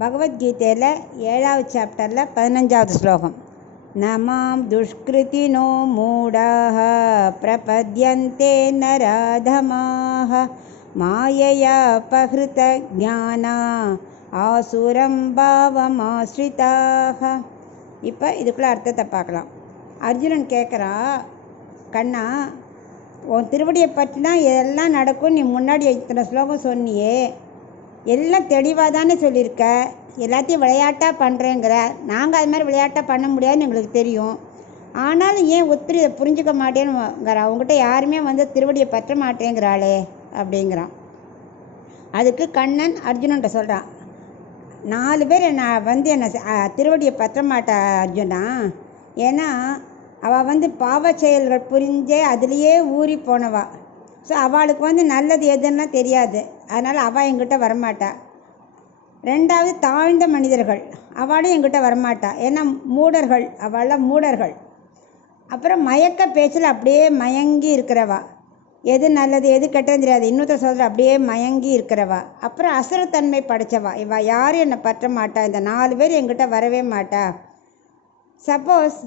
பகவத்கீதையில் 7வது சாப்டரில் 15வது ஸ்லோகம். நமாம் துஷ்கிருதினோ மூடாஹ பிரபத்யந்தே நராதமாஹ மாயையா பஹ்ருத ஞானா ஆசுரம் பாவமாஸ்ரிதாக. இப்போ இதுக்குள்ள அர்த்தத்தை பார்க்கலாம். அர்ஜுனன் கேட்குறா, கண்ணா, உன் திருவடியை பற்றினா எல்லாம் நடக்கும், நீ முன்னாடி இத்தனை ஸ்லோகம் சொன்னியே, எல்லாம் தெளிவாக தானே சொல்லியிருக்க, எல்லாத்தையும் விளையாட்டாக பண்ணுறேங்கிற. நாங்கள் அது மாதிரி விளையாட்டாக பண்ண முடியாதுன்னு எங்களுக்கு தெரியும். ஆனாலும் ஏன் ஒத்துரு இதை புரிஞ்சுக்க மாட்டேன்னுங்கிற, அவங்ககிட்ட யாருமே திருவடியை பற்ற மாட்டேங்கிறாளே அப்படிங்கிறான். அதுக்கு கண்ணன் அர்ஜுனன்ட்ட சொல்கிறான், 4 பேர் என்னை திருவடியை பற்ற மாட்டா அர்ஜுனா. ஏன்னா அவள் பாவ செயல்கள் புரிஞ்சே அதுலேயே ஊறி போனவா. ஸோ அவளுக்கு நல்லது எதுன்னா தெரியாது. அதனால் அவள் எங்கிட்ட வரமாட்டா. 2வது தாழ்ந்த மனிதர்கள், அவளும் எங்கிட்ட வரமாட்டா. ஏன்னா மூடர்கள், அவளாம் மூடர்கள். அப்புறம் மயக்க பேச்சில் அப்படியே மயங்கி இருக்கிறவா, எது நல்லது எது கெட்டது தெரியாது, இன்னொருத்த சொல்கிற அப்படியே மயங்கி இருக்கிறவா. அப்புறம் அசுரத்தன்மை படைச்சவா. இவள் யாரும் என்னை பற்ற மாட்டா. இந்த 4 பேர் எங்கிட்ட வரவே மாட்டா. சப்போஸ்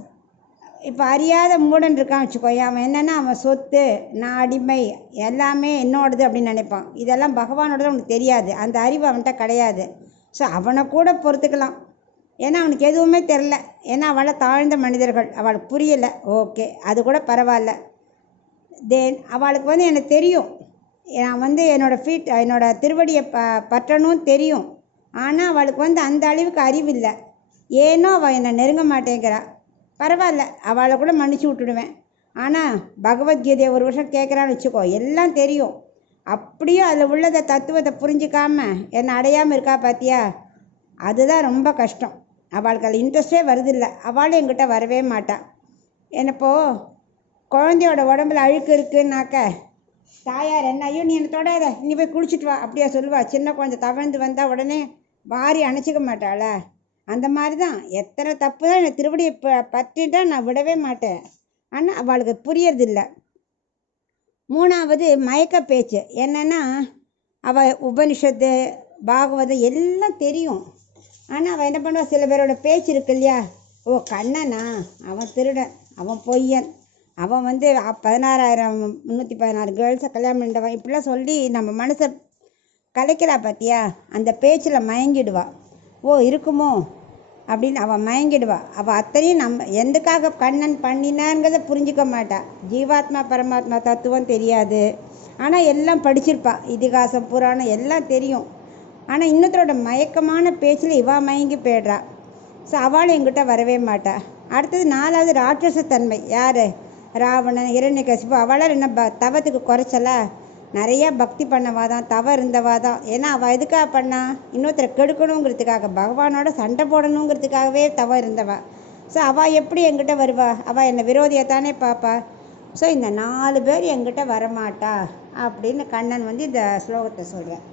இப்போ அறியாத மூடன் இருக்கான்னு வச்சுக்கோயா, அவன் என்னென்னா அவன் சொத்து, நான் அடிமை, எல்லாமே என்னோடது அப்படின்னு நினைப்பான். இதெல்லாம் பகவானோடது அவனுக்கு தெரியாது, அந்த அறிவு அவன்கிட்ட கிடையாது. ஸோ அவனை கூட பொறுத்துக்கலாம், ஏன்னா அவனுக்கு எதுவுமே தெரில. ஏன்னா அவளை தாழ்ந்த மனிதர்கள், அவளுக்கு புரியலை. ஓகே, அது கூட பரவாயில்ல. தென் அவளுக்கு எனக்கு தெரியும், நான் என்னோட திருவடியை பற்றணும் தெரியும். ஆனால் அவளுக்கு அந்த அளவுக்கு அறிவு இல்லை. ஏனோ அவள் என்னை நெருங்க மாட்டேங்கிறா. பரவாயில்ல, அவளை கூட மன்னிச்சு விட்டுடுவேன். ஆனால் பகவத்கீதையை ஒரு வருஷம் கேட்குறான்னு வச்சுக்கோ, எல்லாம் தெரியும், அப்படியும் அதில் உள்ளதை தத்துவத்தை புரிஞ்சிக்காம என்னை அடையாமல் இருக்கா பார்த்தியா, அதுதான் ரொம்ப கஷ்டம். அவளுக்கு அதில் இன்ட்ரெஸ்டே வருதில்லை. அவளும் என்கிட்ட வரவே மாட்டாள். என்னப்போ குழந்தையோட உடம்புல அழுக்கு இருக்குன்னாக்க தாயார் என்ன, ஐயோ நீ என்னை தொடாத, நீ போய் குளிச்சுட்டு வா அப்படியா சொல்லுவா. சின்ன குழந்தை தவழ்ந்து வந்தால் உடனே வாரி அணைச்சிக்க மாட்டாளா? அந்த மாதிரி தான் எத்தனை தப்பு தான் என்னை திருவடியை பற்றிட்டா நான் விடவே மாட்டேன். ஆனால் அவளுக்கு புரியறதில்லை. 3வது மயக்க பேச்சு. என்னென்னா அவள் உபனிஷத்து பாகவதம் எல்லாம் தெரியும். ஆனால் அவள் என்ன பண்ணுவாள், சில பேரோட பேச்சு இருக்கு இல்லையா, ஓ கண்ணனா, அவன் திருடன், அவன் பொய்யன், அவன் 16,316 கேர்ள்ஸை கல்யாணம் பண்ணிட்டவன், இப்படிலாம் சொல்லி நம்ம மனசை கலைக்கிறா பார்த்தியா. அந்த பேச்சில் மயங்கிடுவா. ஓ இருக்குமோ அப்படின்னு அவள் மயங்கிடுவா. அவள் அத்தனையும் நம்ம எதுக்காக கண்ணன் பண்ணினாங்கிறத புரிஞ்சிக்க மாட்டா. ஜீவாத்மா பரமாத்மா தத்துவம் தெரியாது. ஆனால் எல்லாம் படிச்சிருப்பா, இதிகாசம் புராணம் எல்லாம் தெரியும். ஆனால் இன்னொருத்தரோட மயக்கமான பேச்சில் இவள் மயங்கி போய்ட்றா. ஸோ அவளும் எங்கிட்ட வரவே மாட்டா. அடுத்தது 4வது ராட்சசத்தன்மை. யார்? ராவணன், ஹிரண்யகசிபு. அவளால் என்ன தவத்துக்கு குறைச்சலா? நிறையா பக்தி பண்ணவாதான், தவம் இருந்தவாதான். ஏன்னா அவள் எதுக்காக பண்ணா, இன்னொருத்தரை கெடுக்கணுங்கிறதுக்காக, பகவானோட சண்டை போடணுங்கிறதுக்காகவே தவம் இருந்தவா. ஸோ அவள் எப்படி எங்கிட்ட வருவா? அவள் என்னை விரோதியை தானே பார்ப்பா. ஸோ இந்த 4 பேர் எங்கிட்ட வரமாட்டா அப்படின்னு கண்ணன் இந்த ஸ்லோகத்தை சொல்கிறார்.